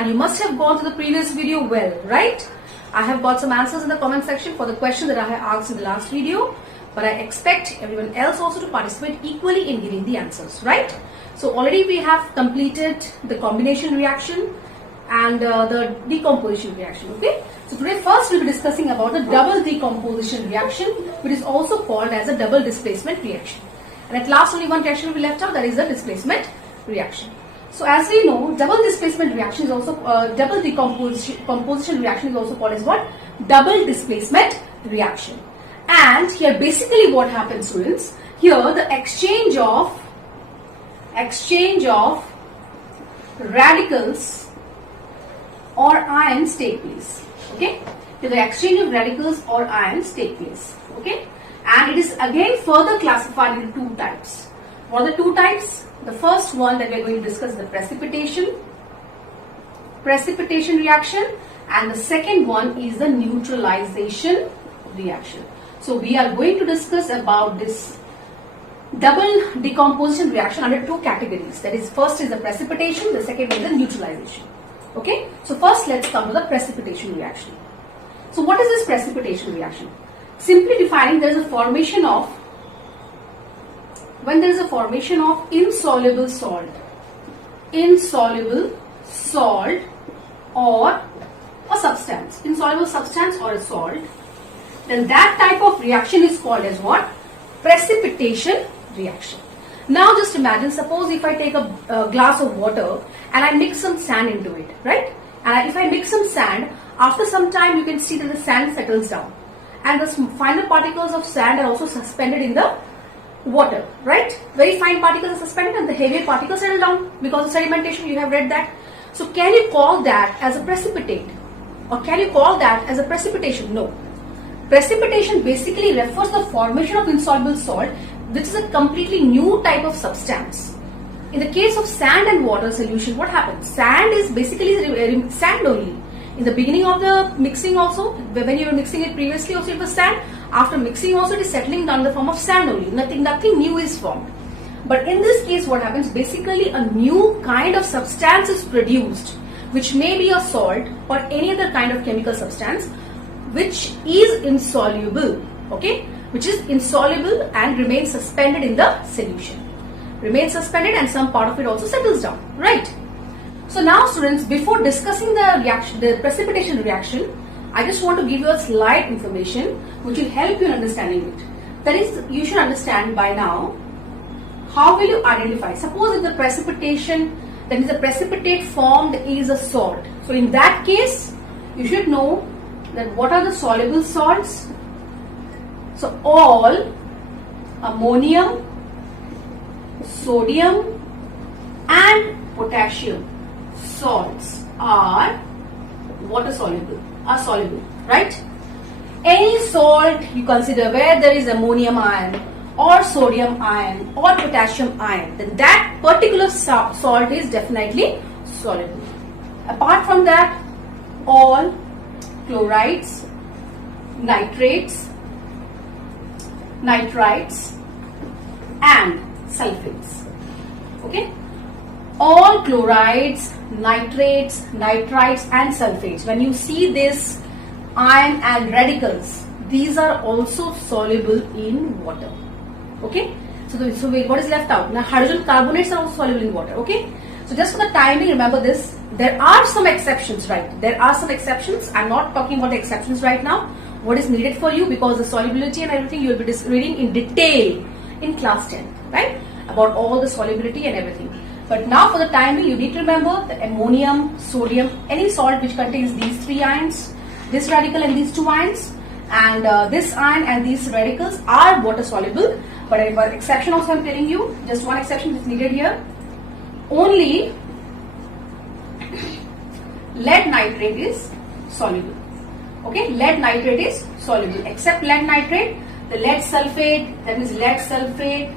and you must have gone to the previous video well, right? I have got some answers in the comment section for the question that I have asked in the last video, but I expect everyone else also to participate equally in giving the answers, right? So already we have completed the combination reaction and the decomposition reaction, okay? So today first we'll be discussing about the double decomposition reaction, which is also called as a double displacement reaction. And at last only one reaction will be left out, that is the displacement reaction. So as we know, double displacement reaction is also, double decomposition reaction is also called as what? Double displacement reaction. And here basically what happens, students, here the exchange of radicals or ions take place, okay? The exchange of radicals or ions take place, okay? And it is again further classified into two types. What are the two types? The first one that we are going to discuss is the precipitation reaction, and the second one is the neutralization reaction. So we are going to discuss about this double decomposition reaction under two categories. That is, first is the precipitation, the second is the neutralization. Okay, so first let's come to the precipitation reaction. So what is this precipitation reaction? Simply defining, there is a formation of, when there is a formation of insoluble salt or a substance, insoluble substance or a salt, then that type of reaction is called as what? Precipitation reaction. Now just imagine, suppose if I take a glass of water and I mix some sand into it, right? And if I mix some sand, after some time you can see that the sand settles down and the finer particles of sand are also suspended in the water, right? Very fine particles are suspended and the heavier particles settle down because of sedimentation. You have read that. So can you call that as a precipitate, or can you call that as a precipitation? No. Precipitation basically refers to the formation of insoluble salt, which is a completely new type of substance. In the case of sand and water solution, what happens? Sand is basically sand only. In the beginning of the mixing also, when you were mixing it previously also it was sand. After mixing also it is settling down in the form of sand only. Nothing new is formed. But in this case what happens? Basically a new kind of substance is produced, which may be a salt or any other kind of chemical substance, which is insoluble, okay? Which is insoluble and remains suspended in the solution. Remains suspended and some part of it also settles down, right? So now students, before discussing the reaction, the precipitation reaction, I just want to give you a slight information which will help you in understanding it. That is, you should understand by now, how will you identify? Suppose if the precipitation, that is the precipitate formed is a salt. So in that case, you should know that what are the soluble salts? So all ammonium, sodium and potassium salts are water soluble, right? Any salt you consider where there is ammonium ion or sodium ion or potassium ion, then that particular salt is definitely soluble. Apart from that, all chlorides, nitrates and sulfates, okay? All chlorides, nitrates, nitrites and sulfates, when you see this ion and radicals, these are also soluble in water, okay? So what is left out? Now hydrogen carbonates are also soluble in water, okay? So just for the timing, remember this, there are some exceptions, right? There are some exceptions. I'm not talking about the exceptions right now. What is needed for you, because the solubility and everything you will be reading in detail in class 10, right? About all the solubility and everything. But now for the timing, you need to remember the ammonium, sodium, any salt which contains these three ions, this radical and these two ions, and this ion and these radicals are water soluble. But an exception also I'm telling you, just one exception is needed here. Only lead nitrate is soluble. Okay, lead nitrate is soluble. Except lead nitrate, the lead sulfate, that is lead sulfate,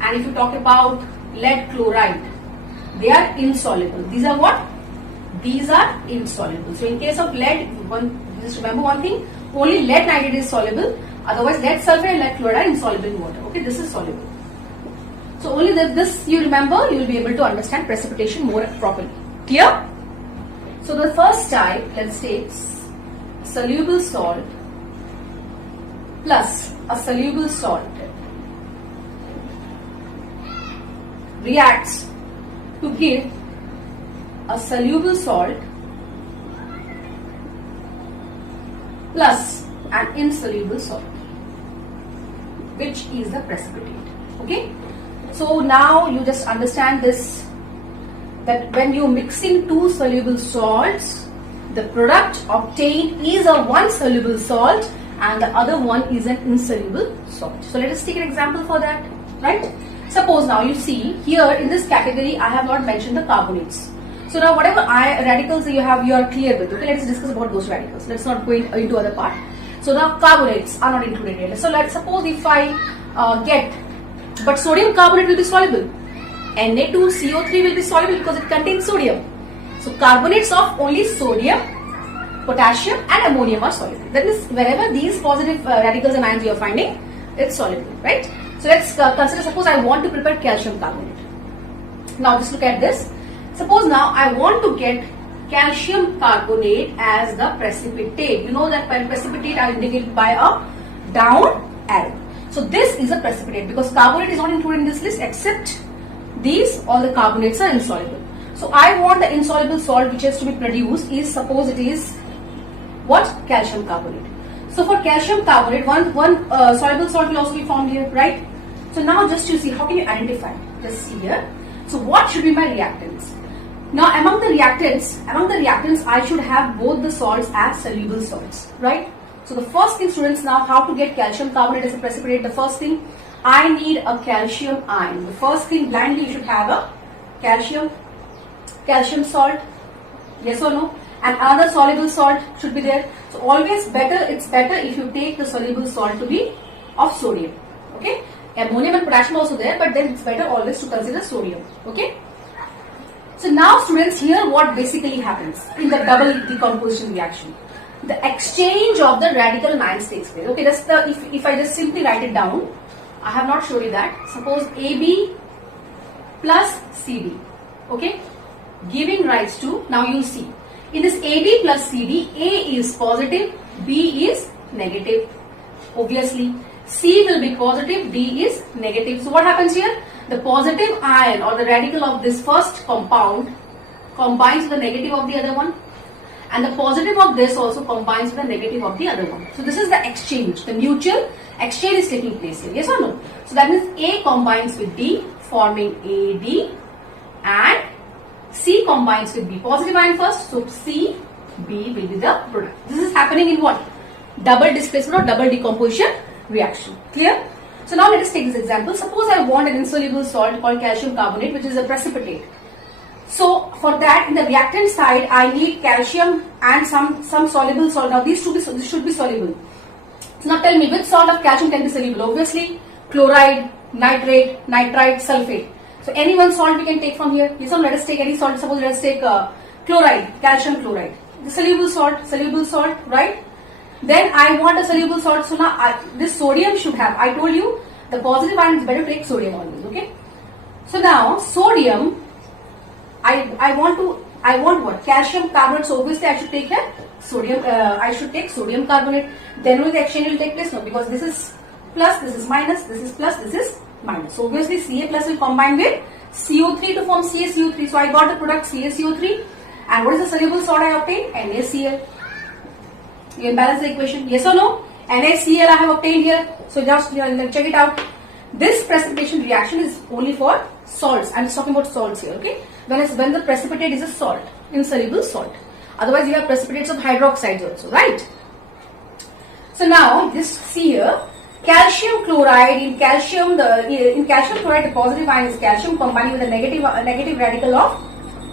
and if you talk about lead chloride, they are insoluble. These are what? These are insoluble. So in case of lead, just remember one thing, only lead nitrate is soluble, otherwise lead sulfate and lead chloride are insoluble in water. Okay, this is soluble. So only this you remember, you will be able to understand precipitation more properly. Clear? So the first type, let's take soluble salt plus a soluble salt reacts to give a soluble salt plus an insoluble salt, which is the precipitate. Okay, so now you just understand this, that when you're mixing two soluble salts, the product obtained is a one soluble salt and the other one is an insoluble salt. So let us take an example for that, right? Suppose now you see here in this category I have not mentioned the carbonates. So now whatever radicals you have, you are clear with. Okay, let's discuss about those radicals. Let's not go into other part. So now carbonates are not included here. So let's suppose if I get, but sodium carbonate will be soluble. Na2CO3 will be soluble because it contains sodium. So carbonates of only sodium, potassium and ammonium are soluble. That means wherever these positive radicals and ions you are finding, it's soluble, right? So let's consider, suppose I want to prepare calcium carbonate. Now just look at this. Suppose now I want to get calcium carbonate as the precipitate. You know that by precipitate I indicate by a down arrow. So this is a precipitate because carbonate is not included in this list except these, all the carbonates are insoluble. So I want the insoluble salt which has to be produced is, suppose it is what? Calcium carbonate. So for calcium carbonate, one soluble salt will also be formed here, right? So now just to see, how can you identify? Just see here. So what should be my reactants? Now among the reactants I should have both the salts as soluble salts, right? So the first thing, students, now how to get calcium carbonate as a precipitate? The first thing, I need a calcium ion. The first thing, blindly you should have a calcium salt, yes or no? And another soluble salt should be there. So always it's better if you take the soluble salt to be of sodium, okay? Ammonium and potassium also there, but then it's better always to consider sodium, okay? So now students, here what basically happens in the double decomposition reaction? The exchange of the radical and ions takes place. Okay, that's the, if I just simply write it down, I have not shown you that. Suppose AB plus CD, okay, giving rise to, now you see, in this AB plus CD, A is positive, B is negative. Obviously, C will be positive, D is negative. So what happens here? The positive ion or the radical of this first compound combines with the negative of the other one, and the positive of this also combines with the negative of the other one. So this is the exchange, the mutual exchange is taking place here, yes or no? So that means A combines with D forming AD and C combines with B. Positive ion first, so C, B will be the product. This is happening in what? Double displacement or double decomposition reaction. Clear? So now let us take this example. Suppose I want an insoluble salt called calcium carbonate, which is a precipitate. So for that, in the reactant side, I need calcium and some soluble salt. Now these should be soluble. So now tell me, which salt of calcium can be soluble? Obviously, chloride, nitrate, nitrite, sulfate. So any one salt we can take from here. Listen, let us take any salt. Suppose let us take chloride, calcium chloride. The soluble salt, right? Then I want a soluble salt. So now this sodium should have. I told you the positive ion is better to take sodium always. Okay. So now sodium. I want what? Calcium carbonate. So obviously I should take here sodium. I should take sodium carbonate. Then only the exchange will take place. No, because this is plus, this is minus, this is plus, this is minus. So obviously Ca plus will combine with CO3 to form CaCO3. So I got the product CaCO3. And what is the soluble salt I obtained? NaCl. You can balance the equation. Yes or no? NaCl I have obtained here. So just check it out. This precipitation reaction is only for salts. I'm just talking about salts here. Okay. When the precipitate is a salt, insoluble salt. Otherwise, you have precipitates of hydroxides also, right? So now, this see here, calcium chloride. In calcium chloride, the positive ion is calcium combining with the negative radical of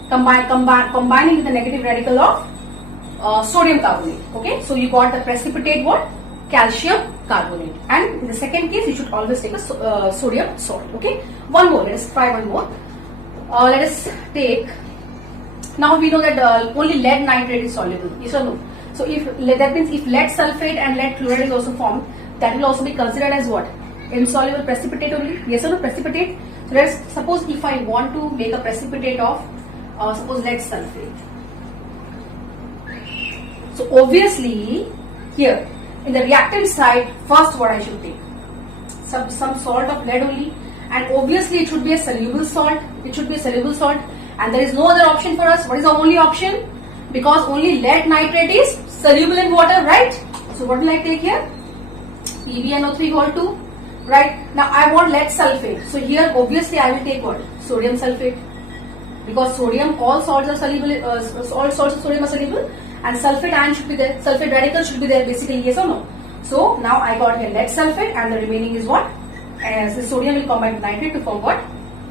combining with the negative radical of sodium carbonate. Okay, so you got the precipitate what? Calcium carbonate. And in the second case, you should always take a sodium salt. Okay, one more. Let us try one more. Let us take. Now we know that only lead nitrate is soluble. Yes or no? So if that means if lead sulfate and lead chloride is also formed, that will also be considered as what? Insoluble precipitate only. Yes or no? Precipitate. So let's suppose if I want to make a precipitate of suppose lead sulfate. So obviously here in the reactant side, first what I should take? Some salt of lead only, and obviously it should be a soluble salt. It should be a soluble salt, and there is no other option for us. What is the only option? Because only lead nitrate is soluble in water, right? So what will I take here? PbNO3 equal to, right? Now I want lead sulfate. So here obviously I will take what? Sodium sulfate. Because sodium, all salts are soluble, all salts of sodium are soluble, and sulfate ion should be there, sulfate radical should be there, basically, yes or no? So now I got here lead sulfate, and the remaining is what? As the sodium will combine with nitrate to form what?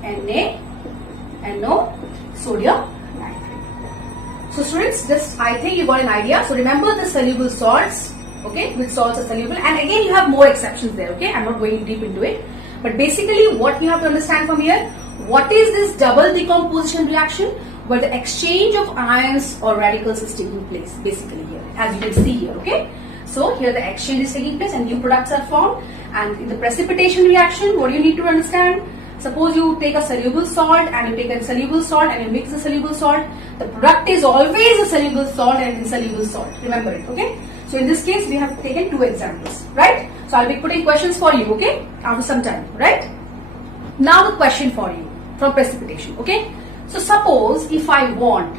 NaNO, sodium nitrate. So students, just I think you got an idea. So remember the soluble salts, okay, which salts are soluble, and again you have more exceptions there, okay? I'm not going deep into it, but basically what you have to understand from here, what is this double decomposition reaction? Where the exchange of ions or radicals is taking place, basically here, as you can see here, okay? So here the exchange is taking place and new products are formed. And in the precipitation reaction, what do you need to understand? Suppose you take a soluble salt and you take a insoluble salt and you mix the soluble salt. The product is always a soluble salt and insoluble salt. Remember it, okay? So in this case, we have taken two examples, right? So I'll be putting questions for you, okay? After some time, right? Now the question for you from precipitation, okay? So suppose if I want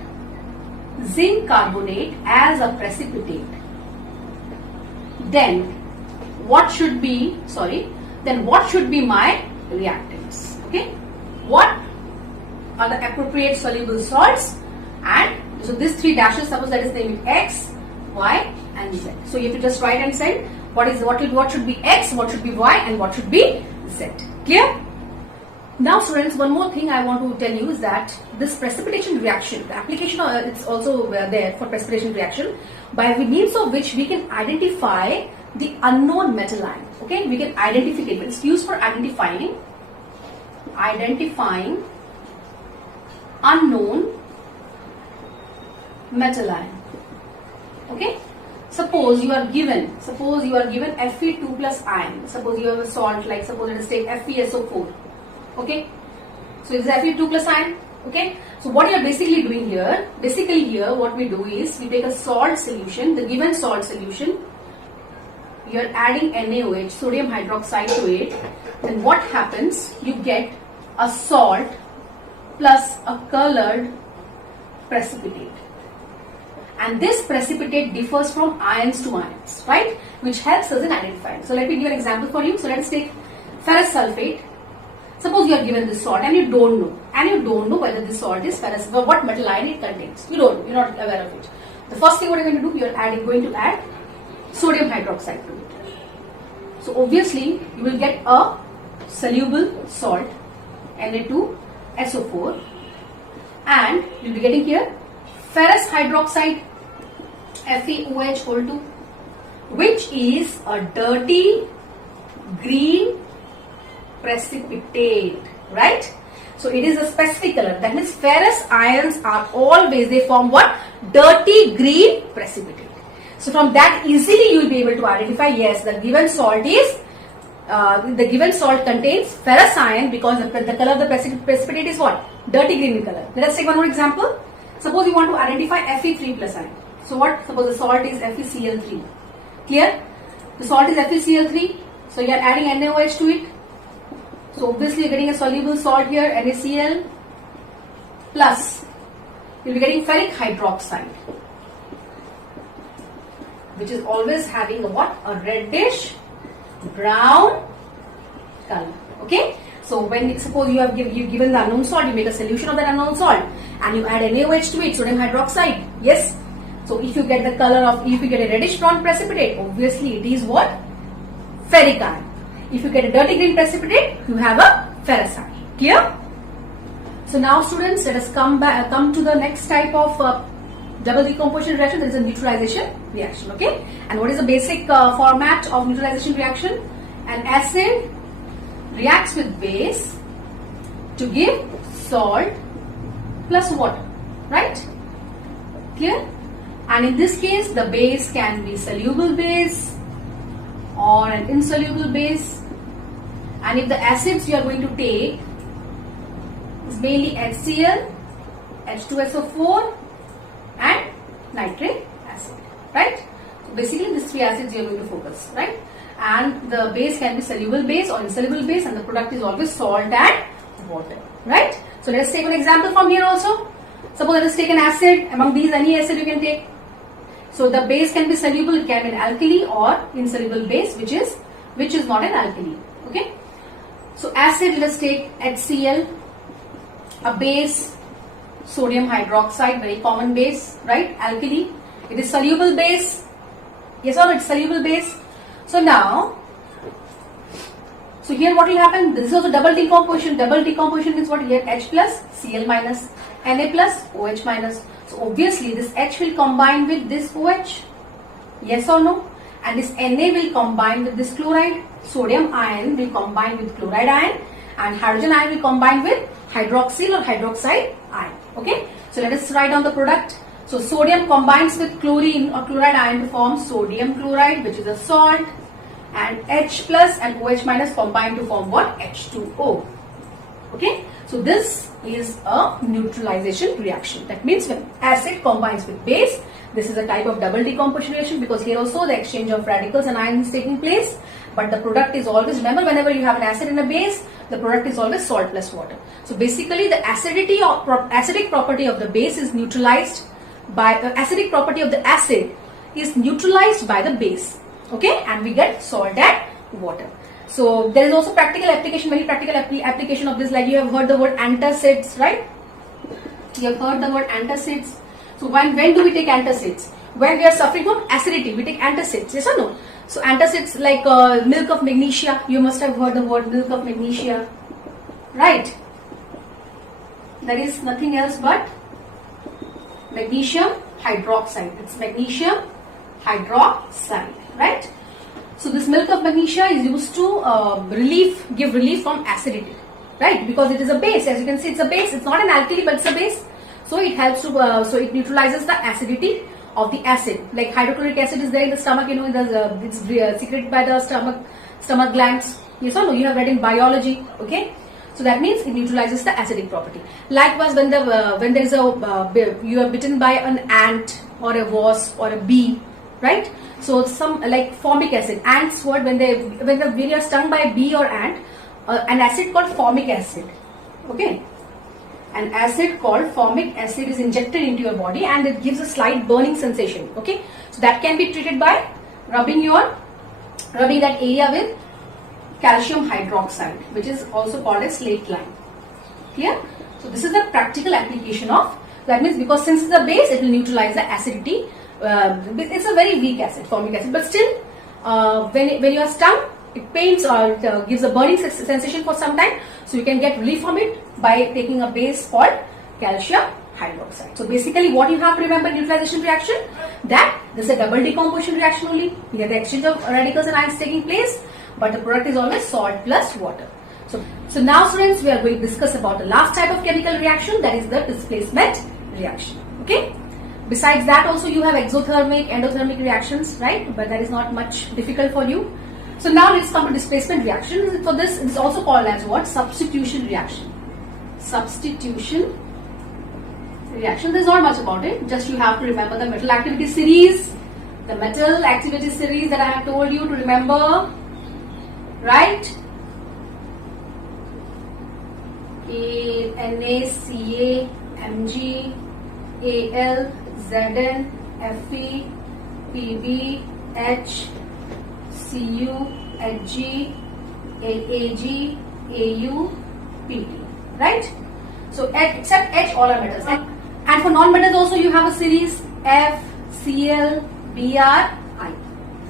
zinc carbonate as a precipitate, then what should be my reactants, okay? What are the appropriate soluble salts? And so these three dashes, suppose that is named X, Y and Z. So you have to just write and send what should be X, what should be Y and what should be Z. Clear? Now students, one more thing I want to tell you is that this precipitation reaction, the application it's also there for precipitation reaction, by means of which we can identify the unknown metal ion. Okay, we can identify it. It's used for identifying unknown metal ion. Okay, suppose you are given Fe2 plus ion. Suppose you have a salt, like suppose let us take FeSO4. Okay, so it's Fe2 plus ion. Okay, so what you are basically doing here, what we do is we take a salt solution, the given salt solution, you are adding NaOH, sodium hydroxide to it, then what happens, you get a salt plus a colored precipitate, and this precipitate differs from ions to ions, right, which helps us in identifying. So let me give an example for you. So let us take ferrous sulfate. Suppose you are given this salt and you don't know whether this salt is ferrous, or what metal ion it contains. You're not aware of it. The first thing what you're going to do, you're going to add sodium hydroxide to it. So obviously you will get a soluble salt, Na2SO4, and you'll be getting here ferrous hydroxide, FeOH, which is a dirty green precipitate, right? So it is a specific color. That means ferrous ions are always, they form what? Dirty green precipitate. So from that easily you will be able to identify, yes, the given salt is, the given salt contains ferrous ion because the color of the precipitate is what? Dirty green in color. Let us take one more example. Suppose you want to identify Fe3 plus ion. So what? Suppose the salt is FeCl3. Clear? The salt is FeCl3. So you are adding NaOH to it. So obviously you are getting a soluble salt here, NaCl, plus you will be getting ferric hydroxide, which is always having a what? A reddish brown color. Okay. So when suppose you have given the unknown salt, you make a solution of that unknown salt and you add NaOH to it, sodium hydroxide. Yes. So if you get the color of, if you get a reddish brown precipitate, obviously it is what? Ferric ion. If you get a dirty green precipitate, you have a ferrous ion. Clear? So now students, let us come to the next type of double decomposition reaction. That is a neutralization reaction. Okay. And what is the basic format of neutralization reaction? An acid reacts with base to give salt plus water. Right? Clear? And in this case, the base can be soluble base or an insoluble base, and if the acids you are going to take is mainly HCl, H2SO4 and nitric acid. right? So basically these three acids you are going to focus, right? And the base can be soluble base or insoluble base, and the product is always salt and water, right? So let's take an example from here also. Suppose let us take an acid. Among these, any acid you can take. So the base can be soluble, it can be an alkali or insoluble base, which is not an alkali. Okay. So acid, let us take HCl. A base, sodium hydroxide, very common base, right? Alkali. It is soluble base. Yes or no? It's soluble base. So now, so here what will happen? This is also double decomposition. Double decomposition means what? Here H plus Cl minus, Na plus OH minus. So obviously this H will combine with this OH. Yes or no? And this Na will combine with this chloride. Sodium ion will combine with chloride ion, and hydrogen ion will combine with hydroxyl or hydroxide ion. Okay. So let us write down the product. So sodium combines with chlorine or chloride ion to form sodium chloride, which is a salt, and H plus and OH minus combine to form what? H2O. Okay. So this is a neutralization reaction. That means when acid combines with base, this is a type of double decomposition reaction, because here also the exchange of radicals and ions is taking place. But the product is always, remember, whenever you have an acid and a base, the product is always salt plus water. So basically the acidity or acidic property of the base is neutralized by acidic property of the acid is neutralized by the base. Okay, and we get salt and water. So there is also practical application, very practical application of this. Like you have heard the word antacids, right? You have heard the word antacids. So when do we take antacids? When we are suffering from acidity, we take antacids. Yes or no? So antacids like milk of magnesia. You must have heard the word milk of magnesia, right? That is nothing else but magnesium hydroxide. It's magnesium hydroxide, right? So this milk of magnesia is used to give relief from acidity, right? Because it is a base. As you can see, it's a base. It's not an alkali, but it's a base. So it helps to, so it neutralizes the acidity of the acid. Like hydrochloric acid is there in the stomach, you know, it's secreted by the stomach glands. Yes or no? You have read in biology, okay? So that means it neutralizes the acidic property. Likewise, when there is you are bitten by an ant or a wasp or a bee, right? So some like formic acid. Ants, what when you are stung by a bee or ant, an acid called formic acid, okay? An acid called formic acid is injected into your body, and it gives a slight burning sensation. Okay, so that can be treated by rubbing that area with calcium hydroxide, which is also called as slate lime. Clear? So this is the practical application of that. Means because since it's a base, it will neutralize the acidity. It's a very weak acid, formic acid, but still, when you are stung, it pains or it gives a burning sensation for some time. So you can get relief from it by taking a base called calcium hydroxide. So basically what you have to remember in neutralization reaction, that this is a double decomposition reaction only. We have the exchange of radicals and ions taking place, but the product is always salt plus water. So now students, we are going to discuss about the last type of chemical reaction, that is the displacement reaction. Okay. Besides that also you have exothermic, endothermic reactions, right? But that is not much difficult for you. So now let's come to displacement reaction. For this, it is also called as what? Substitution reaction. Substitution reaction. There's not much about it. Just you have to remember the metal activity series. The metal activity series that I have told you to remember. Right? Na, Ca, Mg, Al, Zn, Fe, Pb, H, Cu, Hg, Ag, Au, Pt. Right? So except H, all are metals. And for non-metals also you have a series F, Cl, Br, I.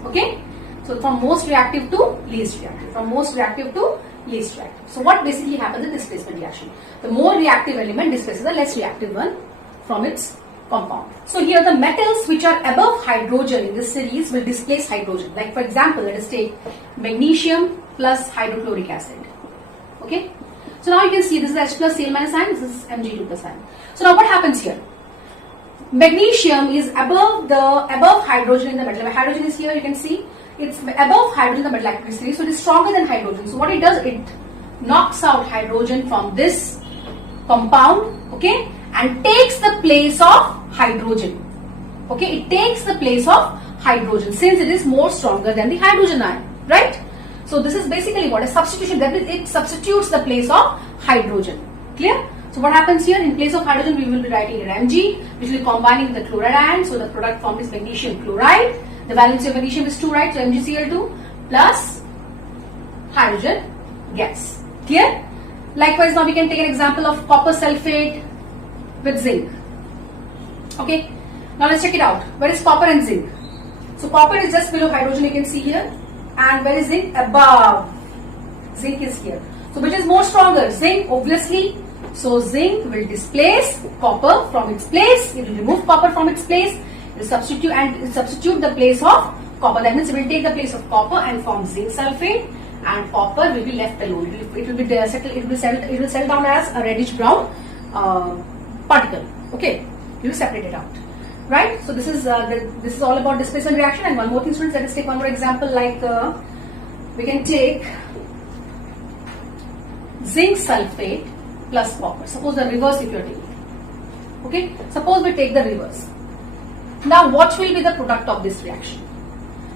Okay? So from most reactive to least reactive. From most reactive to least reactive. So what basically happens in displacement reaction? The more reactive element displaces the less reactive one from its compound. So here the metals which are above hydrogen in this series will displace hydrogen. Like for example, let us take magnesium plus hydrochloric acid. Okay. So now you can see this is H plus Cl minus ion, this is Mg2 plus ion. So now what happens here? Magnesium is above hydrogen in the metal. Hydrogen is here, you can see it's above hydrogen in the metal activity series, so it is stronger than hydrogen. So what it does, it knocks out hydrogen from this compound, okay, and takes the place of hydrogen. Okay, it takes the place of hydrogen since it is more stronger than the hydrogen ion, right? So this is basically what a substitution, that means it substitutes the place of hydrogen. Clear? So what happens here? In place of hydrogen, we will be writing an Mg, which will be combining with the chloride ion. So the product formed is magnesium chloride. The valency of magnesium is 2, right? So MgCl2 plus hydrogen gas. Clear? Likewise, now we can take an example of copper sulfate with zinc. Okay. Now let's check it out. Where is copper and zinc? So copper is just below hydrogen, you can see here. And where is zinc? Above. Zinc is here. So which is more stronger? Zinc, obviously. So zinc will displace copper from its place. It will remove copper from its place. It will substitute the place of copper. That means it will take the place of copper and form zinc sulfate, and copper will be left alone. It will settle down as a reddish brown particle. Okay, you will separate it out. Right. So this is all about displacement reaction. And one more thing, students. Let us take one more example. Like we can take zinc sulfate plus copper. Suppose the reverse if you are taking. Okay. Suppose we take the reverse. Now what will be the product of this reaction?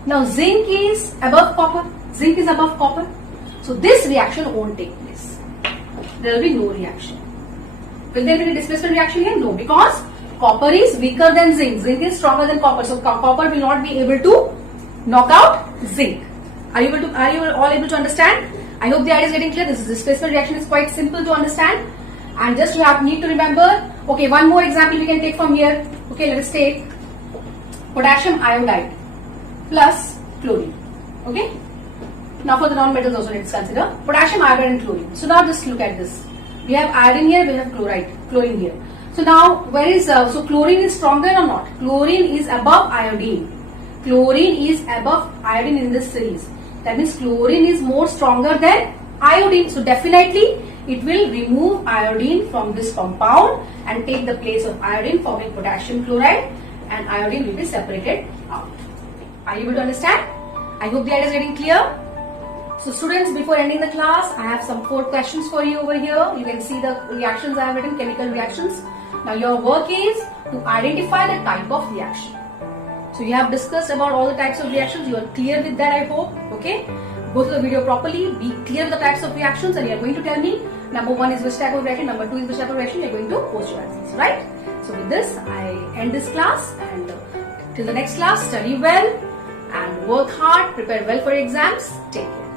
Now zinc is above copper. Zinc is above copper. So this reaction won't take place. There will be no reaction. Will there be a displacement reaction here? No, because copper is weaker than zinc. Zinc is stronger than copper. So copper will not be able to knock out zinc. Are you all able to understand? I hope the idea is getting clear. This displacement reaction is quite simple to understand. And just you need to remember. Okay, one more example we can take from here. Okay, let us take potassium iodide plus chlorine. Okay. Now for the non-metals also let's consider potassium iodide and chlorine. So now just look at this. We have iodine here, we have chlorine here. So now where is, so chlorine is stronger or not? Chlorine is above iodine. Chlorine is above iodine in this series. That means chlorine is more stronger than iodine. So definitely it will remove iodine from this compound and take the place of iodine, forming potassium chloride, and iodine will be separated out. Are you able to understand? I hope the idea is getting clear. So students, before ending the class, I have some 4 questions for you over here. You can see the reactions I have written, chemical reactions. Now your work is to identify the type of reaction. So you have discussed about all the types of reactions. You are clear with that, I hope. Okay. Go through the video properly. Be clear with the types of reactions, and you are going to tell me number 1 is which type of reaction, number 2 is which type of reaction. You are going to post your answers, right? So with this, I end this class, and till the next class, study well and work hard. Prepare well for exams. Take care.